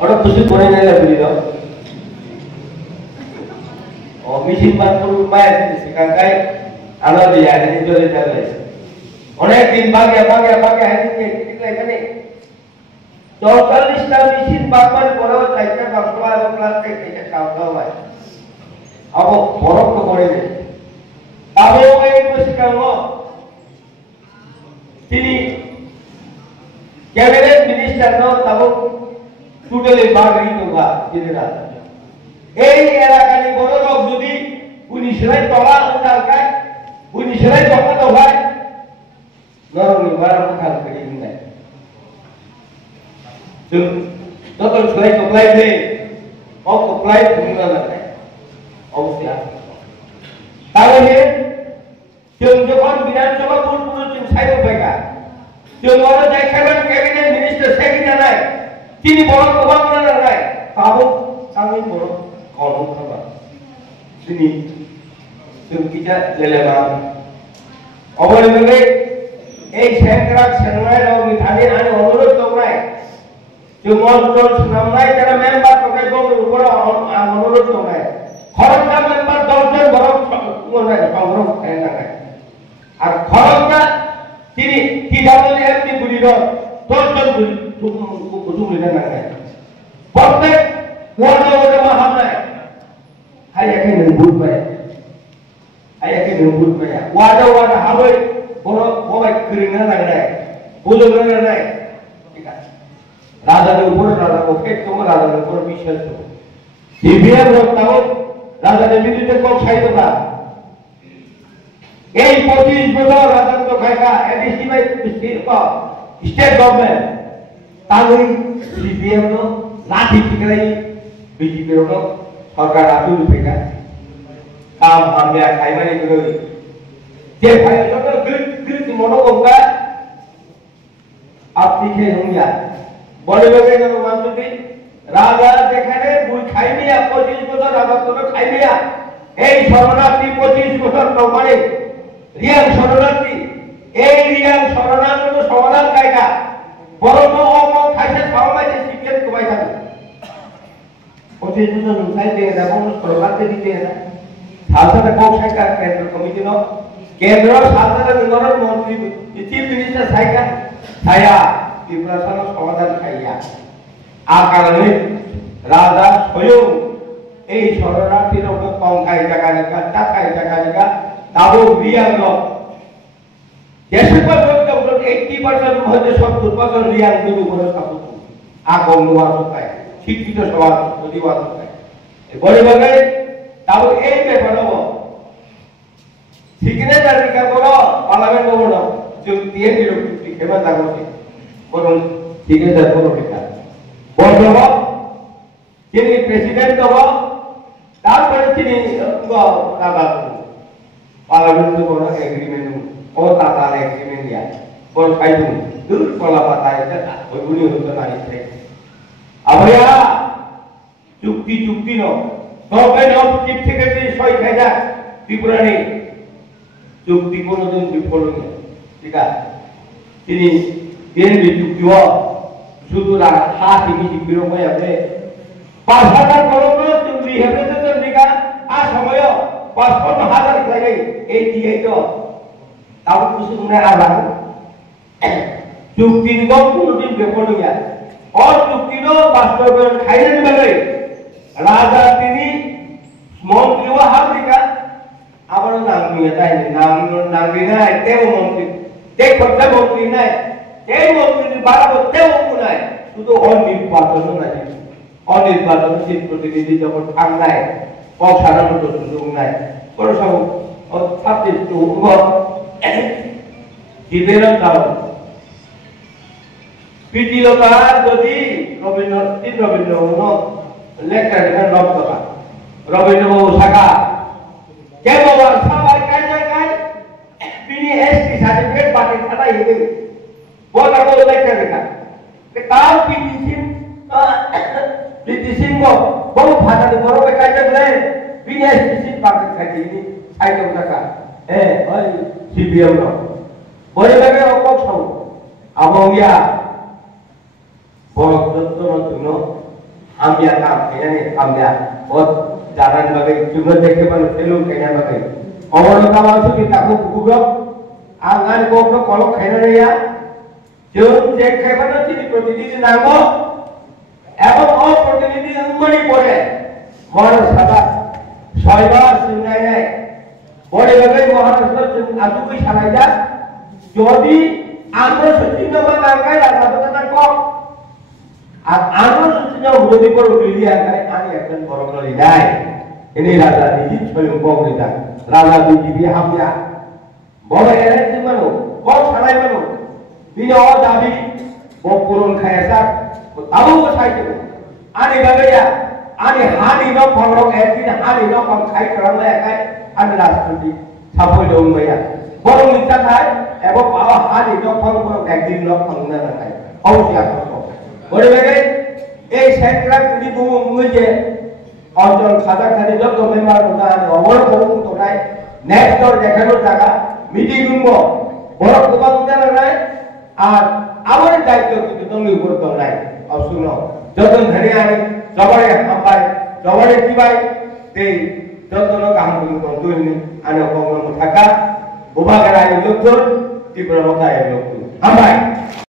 orang tuh boleh nilai beli dong. Oh, mesin bantu main sekarang kai, ada dia ini jual jual. Orang tin bagai hari ini kita ni. 44টা machine বারবার পরেও চারটা বাক্স আর plastic এটা কাউকে হয় আবো বরফ করে দেয় তবে ওই বসিকাঙ্গ তিনি ক্যাবিনেট মিনিস্টার ন তবে টোটালি বাগরি তোগা দিনেরা এই এলাকার বড় লোক যদি পুলিশের তলা উঠায় পুলিশের জমা হয় নরমি বারা মুখাল করে দিনে Total flight apply day, of apply to another. Obviously, তাহলে যখন বিধানসভা ভোট পুরো সাইড পেগা যখন দেখাবেন ক্যাবিনেট মিনিস্টার সেক্রেটারি নাই তিনি বড় গভর্নর নাই পাবো আমি বড় কলম খাবার তিনি কিটা জেলেবা অবলেবলে এই সেন্ট্রাল সেনওয়ার ও বিধানে আনে অনুরোধ তোমরাই জমজল সুনামলাই যারা মেম্বার তোকে বলবো উপরে অনুরোধ তোমরাই খরচা মেম্বার 10 জন বড় সংগ্রহ করে না আর খরচা তিনি TWFD বুড়ির 10 জন বুঝুলি না প্রত্যেক ওয়ার্ডে মহামায় হাইয়াকে নির্ভুল পায় ওয়ার্ডে হবে বড় বড় করিনা লাগে বুঝলো না ঠিক আছে রাজাদের উপরে রাজা ওকে তোমার রাজাদের উপর বিশ্বাস করো সিবিএম রক্তাও রাজাদের বিরুদ্ধে কোন সাইড না এই 25 বছর রাজত্ব খায়কা এডিসি বাই স্টেট গভর্নমেন্ট তাহলে সিবিএম নো লাঠি ঠিকাই বিজেপি নো সরকার আসুন পেকা কাম আমরা খাইমানি করে যে ভাই যত গ্রিট মনোগঙ্গা আপনি কে হইয়া বলে বলে যেন মানসুদি রাজা যেখানে বুই খাইমিয়া 25 বছর রাজত্ব খাইমিয়া এই শরণার্থী 25 বছর কোম্পানি রিয়াং শরণার্থী এই রিয়াং শরণার্থী সমাধান কায়দা বড় অম খাইছে খাওয়াইছে সিপিএম কমাই থাকে 25 বছর খাইতে না কোন শরণার্থী দিতে না সালসাটা কোন সরকার কেন্দ্র কমিটি ন কেন্দ্র সালসাটা নিগমের মন্ত্রী চিফ মিনিস্টার সাইকা ছায়া ত্রিপুরাসন সমাধান খাইয়া আর কারণে রাজা স্বয়ং এই শরণার্থীর উপর কম খাই টাকা লেখা টাকায় টাকা লেখা তাও রিয়াং দেশের পর্যন্ত 80% হচ্ছে 70% রিয়াং দুটো করে সাপোর্ট আগম নোয়ার সত্তায় শিক্ষিত সমাজ প্রতিবাদ সত্তায় গরিবকে তাও এই ব্যাপার হবো সিগনেচার লিখা করো পার্লামেন্ট ভবন যে দিয়ে দিল খেবা থাকবে বরং সিগনেচার করো লেখা বলব তিনি প্রেসিডেন্ট হব তারপরে তিনি রাজা পার্লামেন্ট ভবন এগ্রিমেন্ট ও তাতাল এগ্রিমেন্ট দিয়া বড় ফাইদু দূর কলা পাতা এটা ওইগুলি হতো না ইচ্ছে আবয়া চুক্তি ন গভর্নমেন্ট অফ চিফ সেক্রেটারি সই খাইজা ত্রিপুরানি চুক্তি কোনদিন বিফল হয়নি ঠিক আছে তিনি বিএনপি চুক্তি শুধু হাত ইংরেজি বিরোধী হবে 5,000 করোড় চুক্তি হবে তো নিকা আর সময় 55,000 লাগে এই দিয়ে তো তাও কিছু মনে আলাদা চুক্তি নিগম কোনদিন বিফল হইয়া और চুক্তির বাস্তবায়ন খাইয়ে দিবে রাজা তিনি মন্ত্রী ও হাবিকা আবার নাম নিয়ে তাই নাম নাই তেও মন্ত্রী তেই কথা মন্ত্রী নাই এই মন্ত্রী বাড়াবো তেও নাই শুধু অনির্বাচন নাই অনির্বাচন শীত প্রতিনিধি যখন থাক নাই অসাধারণ সুযোগ নাই বড় সব ছাত্রী জীবের কারণ পিটিলতা যদি রবীন্দ্র লেখার লক্ষ্যতা রবীন্দ্রবাবু শাখা কেমন সবাই কাজ জায়গায় তিনি এসটি সার্টিফিকেট বাকি খাতায় হিসেবে বলা বলে লেখা লেখা তাও পিটি সিংহ বহু ভাষা বড় কাজ বলে তিনি এসটি সিট বাকি খাইছি সাইকেল টাকা ওই সিবিএম বলে লাগে অপক সব আবহাওয়া borok jotono tuno hamya kam kayane hamya ot jaran bagai juga dekhe pan felu kayane bagai awal kama su kita kubugok angan gopro kolok kayane ya jom dekhe pan tini pratidini namo এবং অপ্রতিনিধি উন্মনি পড়ে মহারাষ্ট্র ছয়বার সিংহাই নেয় বড়ে বেগে মহারাষ্ট্র আতুকি সালাই যা যদি আমরা সচিন্নবা নাগায় রাজাপতানা cock আর আমরা সচিন্ন বিরোধী পর উঠলি আগায় আমি একজন বড় করি নাই ইনি রাজা নিজে স্বয়ং কমরিতা রাজা বিজিবি হামলা বড় এলাইছি মানো কক সালাই মানো দিনে অ দাবি বপুরন খায়সা tahu saya tu, ani bagaya, ani hani no pangong erti, hani no pang kai kerana kai, ani rastri, sampai dong maya. Baru minta kai, ebo bawa hani no pangong erti no pangna kai. Awak siapa tu? Baru bagaya, sekrak ni bungu muje, orang khada khadi jod tu memang bukan, orang orang tu kai, next door dekhan tu jaga, meeting room bo, orang tu bang tu kai, awak daikto tu tu ni buat tu kai. अब सुनो जतन धनी आनी जबड़े हमारे जबड़े की भाई ते जतन काम करूँ तो नहीं आने को हम थका बुबा कराए लोग तो तीव्र होता है लोग हमारे